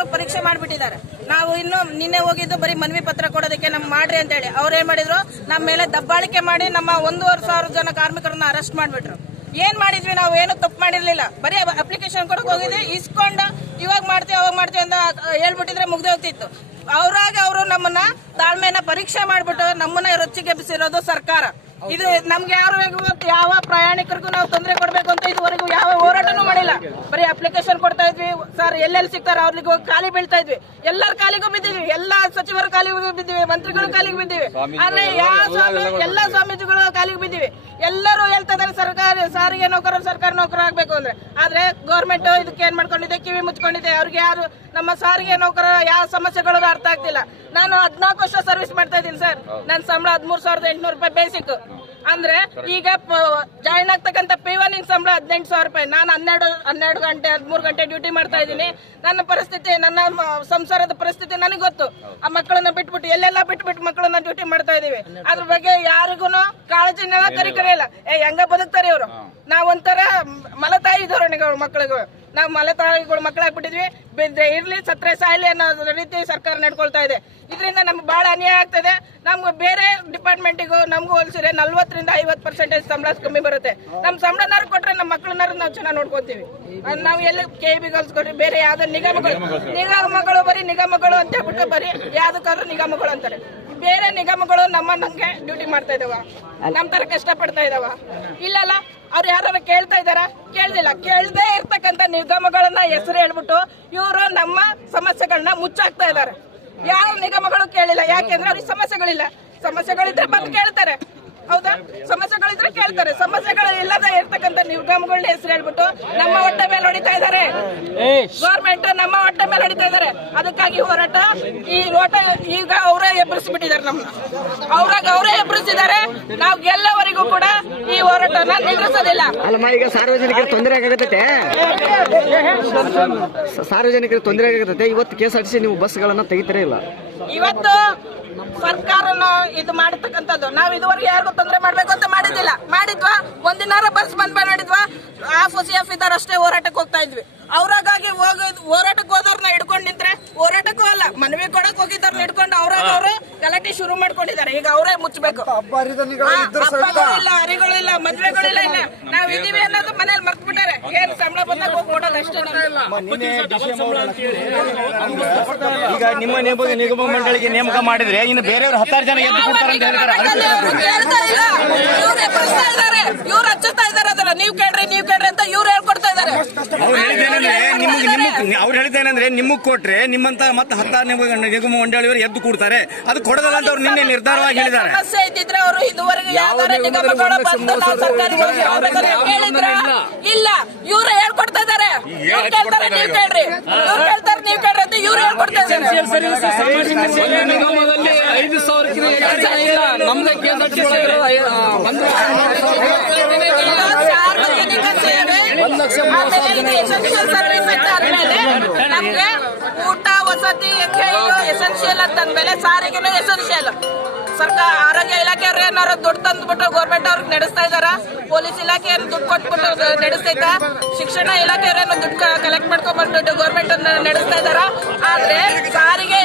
ಅವರು ಪರೀಕ್ಷೆ ಮಾಡಿಬಿಟ್ಟಿದ್ದಾರೆ. ನಾವು ಇನ್ನು ನಿನ್ನೆ ಹೋಗಿದ್ದು ಬರೀ ಮನವಿ ಪತ್ರ ಕೊಡೋದಕ್ಕೆ ನಮ್ಗೆ ಮಾಡ್ರಿ ಅಂತ ಹೇಳಿ ಅವ್ರು ಏನ್ ಮಾಡಿದ್ರು, ನಮ್ಮ ಮೇಲೆ ದಬ್ಬಾಳಿಕೆ ಮಾಡಿ ನಮ್ಮ 1,500 ಜನ ಕಾರ್ಮಿಕರನ್ನ ಅರೆಸ್ಟ್ ಮಾಡ್ಬಿಟ್ರು. ಏನ್ ಮಾಡಿದ್ವಿ, ನಾವು ಏನು ತಪ್ಪು ಮಾಡಿರ್ಲಿಲ್ಲ, ಬರೀ ಅಪ್ಲಿಕೇಶನ್ ಕೊಡಕ್ ಹೋಗಿದ್ವಿ, ಇಸ್ಕೊಂಡ ಇವಾಗ ಮಾಡ್ತೀವಿ ಅವಾಗ ಮಾಡ್ತೀವಿ ಅಂತ ಹೇಳ್ಬಿಟ್ಟಿದ್ರೆ ಮುಗ್ದೇ ಹೋಗ್ತಿತ್ತು. ಅವರು ನಮ್ಮನ್ನ ತಾಳ್ಮೆನ ಪರೀಕ್ಷೆ ಮಾಡ್ಬಿಟ್ಟು ನಮ್ಮನ್ನ ರೊಚ್ಚಿಗೆಬ್ಬಿಸಿರೋದು ಸರ್ಕಾರ. ಇದು ನಮ್ಗೆ ಯಾವ ಪ್ರಯಾಣಿಕರಿಗೂ ನಾವು ತೊಂದರೆ ಕೊಡ್ಬೇಕು ಅಂತ ಇದುವರೆಗೂ ಯಾವ ಹೋರಾಟನೂ ಮಾಡಿಲ್ಲ. ಬರೀ ಅಪ್ಲಿಕೇಶನ್ ಕೊಡ್ತಾ ಇದ್ವಿ ಸರ್, ಎಲ್ಲೆಲ್ಲಿ ಸಿಗ್ತಾರ ಅವ್ರಿಗೆ ಹೋಗಿ ಖಾಲಿ ಬೀಳ್ತಾ ಇದ್ವಿ. ಎಲ್ಲರ ಕಾಲಿಗೂ ಬಿದ್ದಿದ್ವಿ, ಎಲ್ಲಾ ಸಚಿವರ ಕಾಲಿಗೂ ಬಿದ್ದಿವಿ, ಮಂತ್ರಿಗಳ ಕಾಲಿಗೆ ಬಿದ್ದಿವಿ. ಆದ್ರೆ ಎಲ್ಲಾ ಸ್ವಾಮೀಜಿಗಳು ಕಾಲಿಗೆ ಬಿದ್ದಿವಿ. ಎಲ್ಲರೂ ಹೇಳ್ತಾ ಇದ್ದಾರೆ ಸಾರಿಗೆ ನೌಕರರು ಸರ್ಕಾರಿ ನೌಕರ ಆಗ್ಬೇಕು ಅಂದ್ರೆ. ಆದ್ರೆ ಗೌರ್ಮೆಂಟ್ ಇದಕ್ಕೆ ಏನ್ ಮಾಡ್ಕೊಂಡಿದೆ, ಕಿವಿ ಮುಚ್ಕೊಂಡಿದೆ. ಅವ್ರಿಗೆ ಯಾರು ನಮ್ಮ ಸಾರಿಗೆ ನೌಕರರ ಯಾವ ಸಮಸ್ಯೆಗಳು ಅರ್ಥ ಆಗ್ತಿಲ್ಲ. ನಾನು 14 ವರ್ಷ ಸರ್ವಿಸ್ ಮಾಡ್ತಾ ಇದ್ದೀನಿ ಸರ್. ನನ್ನ ಸಂಬಳ 13,800 ರೂಪಾಯಿ ಬೇಸಿಕ್. ಅಂದ್ರೆ ಈಗ ಜಾಯಿನ್ ಆಗ್ತಕ್ಕಂಥ P1 ಸಂಬಳ 18,000 ರೂಪಾಯಿ. ನಾನು 12 ಗಂಟೆ 13 ಗಂಟೆ ಡ್ಯೂಟಿ ಮಾಡ್ತಾ ಇದ್ದೀನಿ. ನನ್ನ ಪರಿಸ್ಥಿತಿ, ನನ್ನ ಸಂಸಾರದ ಪರಿಸ್ಥಿತಿ ನನಗೆ ಗೊತ್ತು. ಆ ಮಕ್ಕಳನ್ನ ಬಿಟ್ಬಿಟ್ಟು ಎಲ್ಲೆಲ್ಲ ಬಿಟ್ಬಿಟ್ಟು ಮಕ್ಕಳನ್ನ ಡ್ಯೂಟಿ ಮಾಡ್ತಾ ಇದೀವಿ. ಅದ್ರ ಬಗ್ಗೆ ಯಾರಿಗೂ ಕಾಳಜಿನ ಕರಿಕರಿಲ್ಲ. ಹೆಂಗ ಬದುಕ್ತಾರೆ ಇವರು. ನಾವೊಂಥರ ಮಲತಾಯಿ ಧೋರಣೆಗಳು ಮಕ್ಕಳಿಗೆ. ನಾವು ಮಲತಾಯಿಗಳು ಮಕ್ಕಳಾಗ್ಬಿಟ್ಟಿದ್ವಿ. ಬಿದ್ರೆ ಇರ್ಲಿ, ಸತ್ರೆ ಸಾಯ್ಲಿ ಅನ್ನೋ ರೀತಿ ಸರ್ಕಾರ ನಡ್ಕೊಳ್ತಾ ಇದೆ. ಇದರಿಂದ ನಮ್ಗೆ ಬಹಳ ಅನ್ಯಾಯ ಆಗ್ತದೆ. ನಮ್ಗೆ ಬೇರೆ ಡಿಪಾರ್ಟ್ಮೆಂಟಿಗೂ ನಮಗೂ ಹೋಲಿಸಿದ್ರೆ 40% 50% ಸಂಬಳ ಕಮ್ಮಿ ಬರುತ್ತೆ. ನಮ್ಮ ಸಂಬಳನಾರು ಕೊಟ್ರೆ ನಮ್ಮ ಮಕ್ಕಳನ್ನಾರು ನಾವು ಚೆನ್ನಾಗಿ ನೋಡ್ಕೊತೀವಿ. ನಾವು ಎಲ್ಲ KB ಕೊಟ್ರಿ, ಬೇರೆ ಯಾವ್ದೋ ನಿಗಮಗಳು ಬರೀ ನಿಗಮಗಳು ಅಂತ ಹೇಳ್ಬಿಟ್ಟು ಬರೀ ಯಾವ್ದಕ್ಕಾದ್ರೂ ನಿಗಮಗಳು ಅಂತಾರೆ. ಬೇರೆ ನಿಗಮಗಳು ನಂಗೆ ಡ್ಯೂಟಿ ಮಾಡ್ತಾ ಇದಾವ, ನಮ್ ತರ ಕಷ್ಟ ಪಡ್ತಾ ಇದಾವ? ಇಲ್ಲಲ್ಲ. ಅವ್ರು ಯಾರು ಕೇಳ್ತಾ ಇದಾರ? ಕೇಳ್ದಿಲ್ಲ. ಕೇಳದೆ ಇರ್ತಕ್ಕಂಥ ನಿಗಮಗಳನ್ನ ಹೆಸರು ಹೇಳ್ಬಿಟ್ಟು ಇವರು ನಮ್ಮ ಸಮಸ್ಯೆಗಳನ್ನ ಮುಚ್ಚಾಕ್ತಾ ಇದಾರೆ. ಯಾವ ನಿಗಮಗಳು ಕೇಳಿಲ್ಲ. ಯಾಕೆಂದ್ರೆ ಅವ್ರಿಗೆ ಸಮಸ್ಯೆಗಳಿಲ್ಲ. ಸಮಸ್ಯೆಗಳಿದ್ರೆ ಬಂದು ಕೇಳ್ತಾರೆ. ಹೌದಾ? ಸಮಸ್ಯೆಗಳಿದ್ರೆ ಕೇಳ್ತಾರೆ. ಸಮಸ್ಯೆಗಳು ಇಲ್ಲದ ಇರ್ತಕ್ಕಂಥ ನಿಗಮಗಳನ್ನ ಹೆಸರು ಹೇಳ್ಬಿಟ್ಟು ನಮ್ಮ ಹೊಟ್ಟೆ ಮೇಲೆ ಹೊಡಿತಾ ಇದಾರೆ. ಗೌರ್ಮೆಂಟ್ ನಮ್ಮ ಹೊಟ್ಟೆ ಮೇಲೆ ಹೊಡಿತಾ ಇದಾರೆ. ಅದಕ್ಕಾಗಿ ಹೋರಾಟ ಈಗ ಅವರೇ ಎಬ್ಬರಿಸಿಬಿಟ್ಟಿದ್ದಾರೆ. ನಮ್ಮನ್ನ ಅವರೇ ಎಬ್ಬರಿಸಿದ್ದಾರೆ. ನಾವು ಗೆಲ್ಲವರೆಗೂ ಕೂಡ ಈ ಹೋರಾಟನ ನಿಲ್ಲಿಸೋದಿಲ್ಲ. ಅಲ್ಲಮ್ಮ, ಈಗ ಸಾರ್ವಜನಿಕರಿಗೆ ತೊಂದರೆ ಆಗತ್ತೆ. ಸಾರ್ವಜನಿಕರಿಗೆ ತೊಂದರೆ ಆಗತ್ತೆ. ಇವತ್ತು KSRTC ನೀವು ಬಸ್ಗಳನ್ನ ತೆಗಿತಾರೇ ಇಲ್ಲ. ಇವತ್ತು ಸರ್ಕಾರನ ಇದು ಮಾಡತಕ್ಕಂಥದ್ದು. ನಾವು ಇದುವರೆಗೆ ಯಾರಿಗೂ ತೊಂದರೆ ಮಾಡ್ಬೇಕು ಅಂತ ಮಾಡಿದ್ವಾ? ಒಂದಿನಾರ ಬಸ್ ಬಂದ್ ಮಾಡಿದ್ವಾ? CF ಇದ್ದಾರ ಅಷ್ಟೇ ಹೋರಾಟಕ್ಕೆ ಹೋಗ್ತಾ ಇದ್ವಿ. ಅವ್ರಾಗಾಗಿ ಹೋರಾಟಕ್ಕೆ ಹೋದವ್ರನ್ನ ಹಿಡ್ಕೊಂಡು ನಿಂತ್ರೆ, ಹೋರಾಟಕ್ಕೂ ಅಲ್ಲ ಮನವಿ ಕೊಡಕ್ ಹೋಗಿದ್ದವ್ರನ್ನ ಹಿಡ್ಕೊಂಡು ಅವ್ರು ಗಲಾಟೆ ಶುರು ಮಾಡ್ಕೊಂಡಿದ್ದಾರೆ. ಈಗ ಅವರೇ ಮುಚ್ಚಬೇಕು. ಇಲ್ಲ, ಹರಿಗಳಿಲ್ಲ, ಮದ್ವೆಗಳಿಲ್ಲ. ಇಲ್ಲ, ನಾವ್ ಇದೀವಿ ಅನ್ನೋದು ಮನೇಲಿ ಮರ್ತ್ ಬಿಟ್ಟಾರೆ. ಏನ್ ಸಂಬಳ ಬಂದಾಗ ಹೋಗಿ ಓಡೋದು ಅಷ್ಟೇ. ಈಗ ನಿಮ್ಮ ನಿಗಮ ಮಂಡಳಿಗೆ ನೇಮಕ ಮಾಡಿದ್ರೆ ಇನ್ನು ಬೇರೆಯವರು 16 ಜನ ಎದ್ದು ಕೊಡ್ತಾರೆ ಅಂತ ಹೇಳ್ತಾರೆ. ಇವ್ರು ಹಚ್ಚುತ್ತಾ ಇದಾರೆ. ಅದನ್ನ ನೀವ್ ಕೇಳ್ರಿ ಅಂತ ಇವ್ರು ಹೇಳ್ಕೊಡ್ತಾ ಇದಾರೆ. ಅವ್ರು ಹೇಳಿದ್ದೇನೆಂದ್ರೆ ನಿಮಗ್ ಕೊಟ್ರೆ ನಿಮ್ಮಂತ ಮತ್ತೆ 16 ನಿಗಮ ಮಂಡಳಿಯವರು ಎದ್ದು ಕೊಡ್ತಾರೆ. ಅದು ಕೊಡೋದಲ್ಲ ಅಂತ ಅವ್ರು ನಿನ್ನೆ ನಿರ್ಧಾರವಾಗಿ ಹೇಳಿದ್ದಾರೆ. ಸಮಸ್ಯೆ ಇದ್ದಿದ್ರೆ ಅವರು ಇದುವರೆಗೆ ಯಾವ್ದಾರ ನಿಗಮಗಳು ಬಂದು ನಾವು ಸರ್ಕಾರಿ ಕೇಳಿದ್ರ? ಇಲ್ಲ, ಇವ್ರು ಹೇಳ್ಕೊಡ್ತಾ ಇದಾರೆ. ಇವ್ರು ಕೇಳ್ತಾರೆ, ನೀವ್ ಕೇಳ್ರಿ. ಇವ್ರು ಕೇಳ್ತಾರೆ, ನೀವ್ ಕೇಳ್ರಿ ಅಂತ ಇವ್ರು ಹೇಳ್ಕೊಡ್ತಾ ಇದ್ದಾರೆ. ನಿಗಮದಲ್ಲಿ 5,000 ನಮ್ದೇ ಸಾರ್ವಜನಿಕ ಸೇವೆ ಸರ್ವಿಸ್ ಅಂತ ಅಂದ್ಮೇಲೆ ನಮ್ಗೆ ಊಟ ವಸತಿ ಎಸೆನ್ಷಿಯಲ್ ಅಂತ ಅಂದ್ಮೇಲೆ ಸಾರಿಗೆನೂ ಎಸೆನ್ಷಿಯಲ್. ಸರ್ಕಾರ ಆರೋಗ್ಯ ಇಲಾಖೆಯವ್ರು ಏನಾರು ದುಡ್ಡು ತಂದ್ಬಿಟ್ಟು ಗೌರ್ಮೆಂಟ್ ಅವ್ರಿಗೆ ನಡೆಸ್ತಾ ಇದಾರ? ಪೊಲೀಸ್ ಇಲಾಖೆ ದುಡ್ಡು ಕೊಟ್ಬಿಟ್ಟು ನಡೆಸ್ತೈತ? ಶಿಕ್ಷಣ ಇಲಾಖೆಯವ್ರೇನು ದುಡ್ಡು ಕಲೆಕ್ಟ್ ಮಾಡ್ಕೊಂಡ್ಬಂದ್ಬಿಟ್ಟು ಗೌರ್ಮೆಂಟ್ ನಡೆಸ್ತಾ ಇದಾರ? ಆದ್ರೆ ಸಾರಿಗೆ